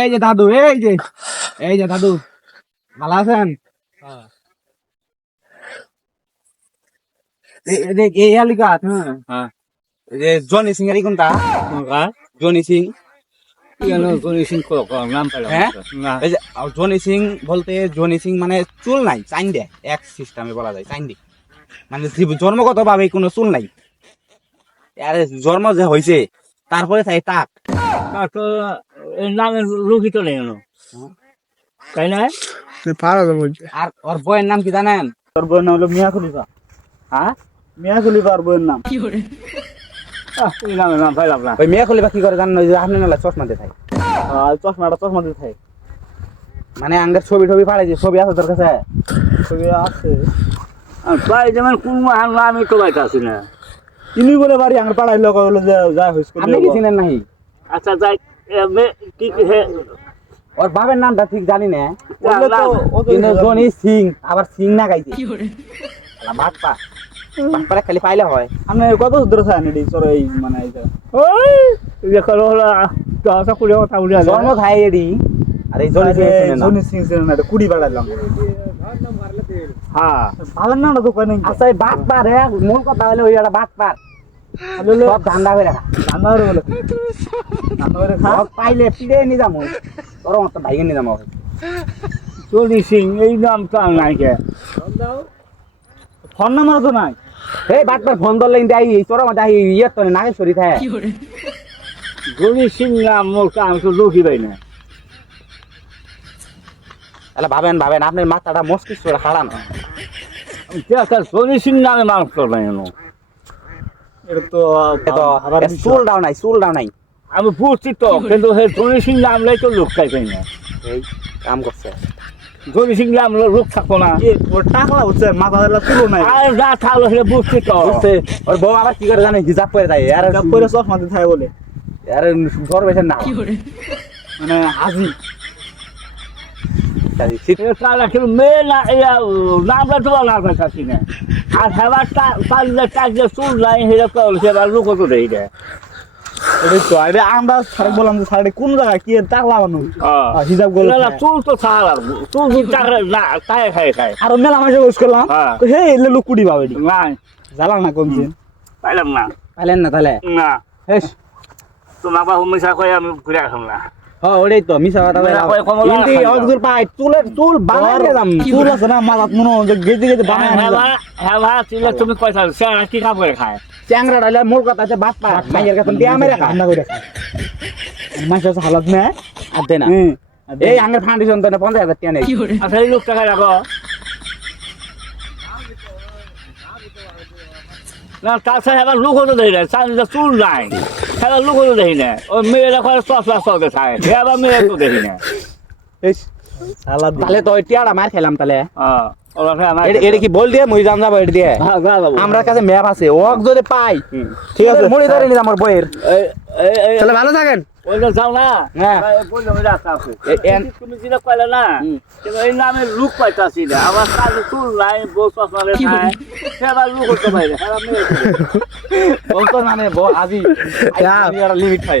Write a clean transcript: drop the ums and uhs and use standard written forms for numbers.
এই যে দাদু, এই যে দাদু, ভালো আছেন? এই এলাকা হ্যাঁ, এই যে জনি সিং এর কোনটা? জনি সিং। হ্যাঁ, এই যে জনি সিং বলতে জনি সিং মানে চুল নাই, চাইন দে এক সিস্টেমে বলা যায়, চাইন দি মানে জন্মগত ভাবে কোনো চুল নাই, আর জন্ম যে হয়েছে তারপরে তাই টাক নামের রুগী তো নেই তাই না? আর ওর বইয়ের নাম কি জানেন? তোর বইয়ের নাম হলো মিয়া খলিফা। হ্যাঁ, মিয়া খলিফা আর বইয়ের নাম এই নামের নাম পাইলাম না। ওই মেয়ে খলিফা কি করে জানেন? ওই যে আপনি নালা চশমা দিয়ে থাকে, চশমা দিতে থাকে। মানে আঙ্গের ছবি টবি পাড়াই যে ছবি আছে তোর কাছে? ছবি আছে প্রায় যেমন কোন আমি তো বাইতে আছি না। তিনি বলে বাড়ি আমার পাড়ায় লোক হলো যে যা হয়েছে। আপনি কি চিনেন নাহি? আচ্ছা যাই কি ওর বাবার নামটা ঠিক জানি না, কিন্তু জনি সিং আবার সিং না গাইছে বাটপা বাটপারে খালি পাইলে হয়। আমি কত ধরে থাকেন এটি তোর এই মানে ওই হলো কথা বলে জন্ম খাই এডি। আর এই জনি সিং জনি সিং না কুড়ি বাড়াইলাম। হ্যাঁ ভালো না তো কই নাই। আচ্ছা এই বাটপার মূল কথা হলো ওই একটা বাটপার সব ধান্দা করে খা, ধান্দা করে বলে ধান্দা করে খা। পাইলে পিড়ে নিয়ে যাবো, তোর মতো ভাইকে নিয়ে যাবো। জনি সিং এই নাম তো নাই কে ফোন নাম্বার তো নাই। এই বাটপার ফোন ধরলে দেয় তোর মতো ইয়ে তো নাগেশ্বরী থাকে। জনি সিং নাম মোর কাম তো লুকি পাই না। তাহলে ভাবেন আপনার মাথাটা মস্তিষ্ক হারান। জনি সিং নামে মানুষ তো নাই। এটা তো চুলটাও নাই। আমি বুঝছি তো, কিন্তু জনি সিং নাম লাই তো লোক চাই না। এই কাম করছে জনি সিং নাম লোক থাকবো না। টাকলা হচ্ছে মাথা তুলো নাই, আর যা থাকলো সেটা বুঝছি তো। ওর বউ আবার কি করে জানে? হিজাব করে দেয় আর পরে চশমা দিতে থাকে বলে আর ঘর বেছেন না মানে হাজি মেয়ে না নামটা তো না থাকি না। আর হেবার পাঁচটা চারটে চুল নাই সেবার লোক তো দেয় না। তো আমরা বললাম যে স্যার কোন জায়গায় কি টাকলা মানুষ হিজাব করলো চুল তো ছাড়া লাগবো। চুল টাকা না তাই খায় আর মেলা মাসে ইউজ করলাম। হে এলে লোক কুড়ি পাবে নাই জ্বালা না কমছে পাইলাম না। পাইলেন না তাহলে? না হেস তোমার বাবু মিশা কয়ে আমি ঘুরে আসলাম না। হ্যাঁ ওটাই তো মিশা কথা পাই চুল বানাই দাম চুল আছে না মাথাত মনে হয় গেজে বানাই হ্যাঁ ভাই তুমি পয়সা কি কাম করে খায়? চ্যাংরা ডালে মোর কথা আছে বাট পা মাইয়ের কাছে দিয়া মেরে রান্না করে খায়। মাছ আছে হালাত না আর দে না। এই আঙ্গের ফাউন্ডেশন তো 50,000 টাকা নেই। আচ্ছা এই লোক টাকা রাখো না। তাছাড়া এবার লোক হতে দেয় না, চুল নাই সেবার লোক হতে দেখি না। ওই মেয়েরা করে চলতে থাকে, এবার মেয়ে তো দেখি না। তাহলে তো ওই টিয়াটা মার খেলাম তাহলে। এটা কি বল দিয়ে মুই জান যাবো এটা দিয়ে? আমরা কাছে ম্যাপ আছে, ওক যদি পাই ঠিক আছে মুড়ি ধরে নিলাম আমার বইয়ের। তাহলে ভালো থাকেন। ওইটা যাও না। হ্যাঁ তুমি যেটা পাইলে না এই নামে লুক পাইতাছি না। আমার কাজে চুল নাই, বউ চশমা নাই, সেবার লুক হতে পাইলে বলতো মানে আজি লিমিট পাই।